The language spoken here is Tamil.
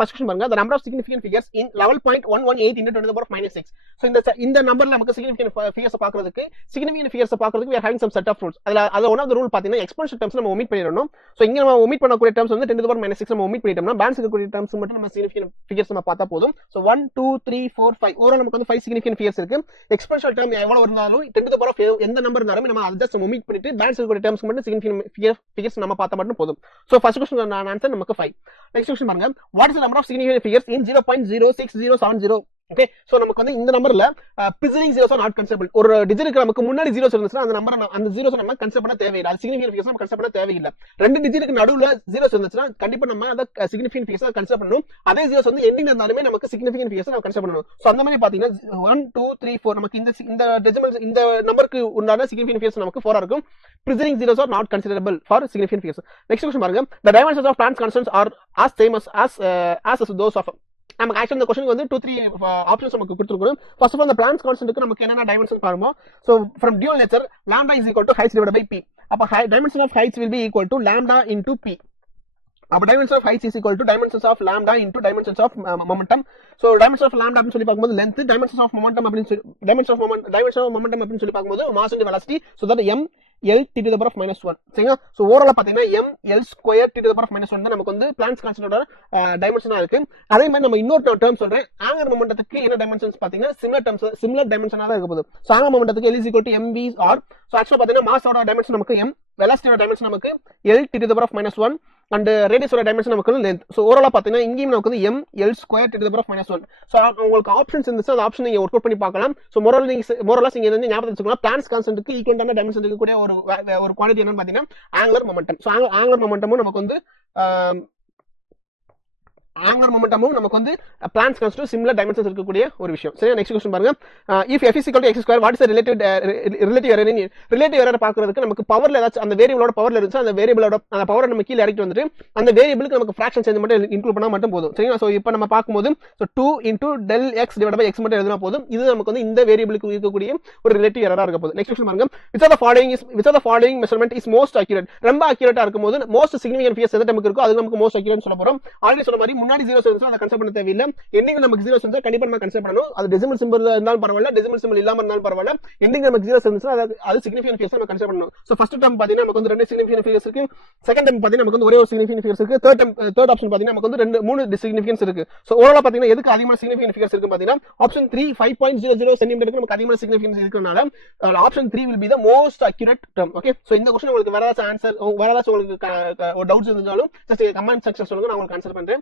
ஃபர்ஸ்ட் क्वेश्चन பாருங்க the number of significant figures in 11.118 into 10 to the power of -6 so இந்த நம்பர்ல நமக்கு significant figures பாக்குறதுக்கு we are having some set of rules அதுல one of the rule பாத்தீங்கன்னா exponential terms நம்ம omit பண்ணிரணும் so இங்க நம்ம omit பண்ணக்கூடிய terms வந்து 10 to the power -6 நம்ம omit பண்ணிட்டோம்னா பேலன்ஸ் இருக்கக்கூடிய terms மட்டும் நம்ம significant figures நம்ம பார்த்தா போதும் so 1 2 3 4 5 ஓவரால் நமக்கு வந்து 5 significant figures இருக்கு exponential term எவ்வளவு இருந்தாலும் 10 to the power of எந்த நம்பர் இருந்தாலும் நம்ம அதை just omit பண்ணிட்டு பேலன்ஸ் இருக்கக்கூடிய terms மட்டும் significant figures நம்ம பார்த்தா மட்டும் போதும் so first question ஆன்சர் நமக்கு 5 next question பாருங்க what is the number of significant figures in 0.06070 okay so நமக்கு வந்து இந்த நம்பர்ல preceding zeros are not considerable ஒரு டிஜிட்க்கு நமக்கு முன்னாடி zeros இருந்துச்சுனா அந்த நம்பரை அந்த zeros நம்ம கன்சிடர் பண்ண தேவையில்லை அது significant figures நம்ம கன்சிடர் பண்ண தேவையில்லை ரெண்டு டிஜிட்க்கு நடுவுல zeros இருந்துச்சுனா கண்டிப்பா நம்ம அத significant figures கன்சிடர் பண்ணனும் அதே zeros வந்து எண்டிங்ல இருந்தாலுமே நமக்கு significant figures நம்ம கன்சிடர் பண்ணனும் சோ அந்த மாதிரி பாத்தீங்கன்னா 1 2 3 4 நமக்கு இந்த டெசிமல் இந்த நம்பருக்கு உண்டான significant figures நமக்கு 4 இருக்கும் preceding zeros are not considerable for significant figures next question பாருங்க the dimensions of plants constants are as same as those of நமக்கு ஆக்சுவலி இந்த क्वेश्चन வந்து 2 3 ஆப்ஷன்ஸ் நமக்கு கொடுத்திருக்கோம் first of all the plants constantக்கு நமக்கு என்னென்ன டைமென்ஷன் பாருங்க so from dual nature lambda is equal to height divided by p அப்ப dimension of heights will be equal to lambda into p அப்ப dimension of heights is equal to dimensions of lambda into dimensions of momentum so dimension of lambda அப்படினு சொல்லி பாக்கும்போது length dimensions of momentum அப்படினு dimension of momentum அப்படினு சொல்லி பாக்கும்போது mass and velocity so that m L t to the power of -1 சரிங்களா சோ ஓவராலா பாத்தீங்கன்னா m L square t to the power of -1 தான் நமக்கு வந்து plants constantோட டைமென்ஷனா இருக்கு அதே மாதிரி நம்ம இன்னொரு டேர்ம் சொல்றேன் ஆங்குலர் மொமெண்டத்துக்கு என்ன டைமென்ஷன்ஸ் பாத்தீங்கன்னா சிமிலர் டைமென்ஷனா தான் இருக்க போகுது சோ ஆங்குலர் மொமெண்டத்துக்கு L is equal to mv/r so ஆக்சுவலா பாத்தீங்கன்னா மாஸோட டைமென்ஷன் நமக்கு m velocity டைமென்ஷன் நமக்கு L t to the power of -1 and radius ஓட டைமென்ஷன் நமக்கு length சோ ஓவராலா பாத்தீங்கன்னா இங்கேயும் நமக்கு வந்து m L square t to the power of -1 so உங்களுக்கு ஆப்ஷன்ஸ் இருந்துச்சு அந்த ஆப்ஷன் நீங்க வொர்க் அவுட் பண்ணி பார்க்கலாம் சோ மோரலஸ் நீங்க வந்து ஞாபகம் வச்சுக்கலாம் plants constantக்கு ஈக்குவலான டைமென்ஷன் இருக்கக்கூடிய ஒரு குவாண்டிட்டி என்னன்னு பாத்தீங்கன்னா angular momentum so angular momentum நமக்கு வந்து angular momentum நமக்கு வந்து plants constant similar dimensions இருக்கக்கூடிய ஒரு விஷயம் சரி next question பாருங்க if f is equal to x square what is the relative error in relative error பார்க்கிறதுக்கு நமக்கு பவர்ல ஏதாச்சும் அந்த வேரியபிளோட பவர்ல இருந்துச்சு அந்த வேரியபிளோட அந்த பவரை நம்ம கீழ இறக்கிட்டு வந்துட்டு அந்த வேரியபிளுக்கு நமக்கு fraction சேஞ்ச் மட்டும் இன்க்ளூட் பண்ணா மட்டும் போதும் சரிங்களா சோ இப்போ நம்ம பாக்கும்போது so 2 into del x divided by x மட்டும் எழுதினா போதும் இது நமக்கு வந்து இந்த வேரியபிளுக்கு இருக்கக்கூடிய ஒரு relative error இருக்க போகுது next question பாருங்க which of the following measurement is most accurate ரொம்ப அக்யூரேட்டா இருக்கும்போது most significant figures எது நமக்கு இருக்கோ அது நமக்கு most accurate சொல்ல போறோம் ஆல்ரெடி சொன்ன மாதிரி முன்னாடி zeros இருந்துச்சு அத கன்சிடர் பண்ண தேவையில்லை எண்டிங் நமக்கு zeros இருந்தா கண்டிப்பா நம்ம கன்சிடர் பண்ணனும் அது டெசிமல் சிம்பல் இருந்தாலும் பரவாயில்லை டெசிமல் சிம்பல் இல்லாம இருந்தாலும் பரவாயில்லை எண்டிங் நமக்கு zeros இருந்துச்சு அது significant figures நம்ம கன்சிடர் பண்ணனும் சோ ஃபர்ஸ்ட் டேர்ம் பாத்தீங்கன்னா நமக்கு வந்து ரெண்டு significant figures இருக்கு செகண்ட் டேர்ம் பாத்தீங்கன்னா நமக்கு வந்து ஒரே ஒரு significant figures இருக்கு தேர்ட் ஆப்ஷன் பாத்தீங்கன்னா நமக்கு வந்து மூணு significance இருக்கு சோ ஓவராலா பாத்தீங்கன்னா எதுக்கு அதிகமான significant figures இருக்கு பாத்தீங்கன்னா ஆப்ஷன் 3 5.00 சென்டிமீட்டருக்கு நமக்கு அதிகமான significance இருக்கறனால option 3 will be the most accurate term okay so இந்த क्वेश्चन உங்களுக்கு வேற ஏதாவது ஆன்சர் வேற ஏதாவது உங்களுக்கு ஒரு டவுட்ஸ் இருந்தாலும் ஜஸ்ட் கமெண்ட் செக்ஷன் சொல்லுங்க நான் உங்களுக்கு ஆன்சர் பண்றேன்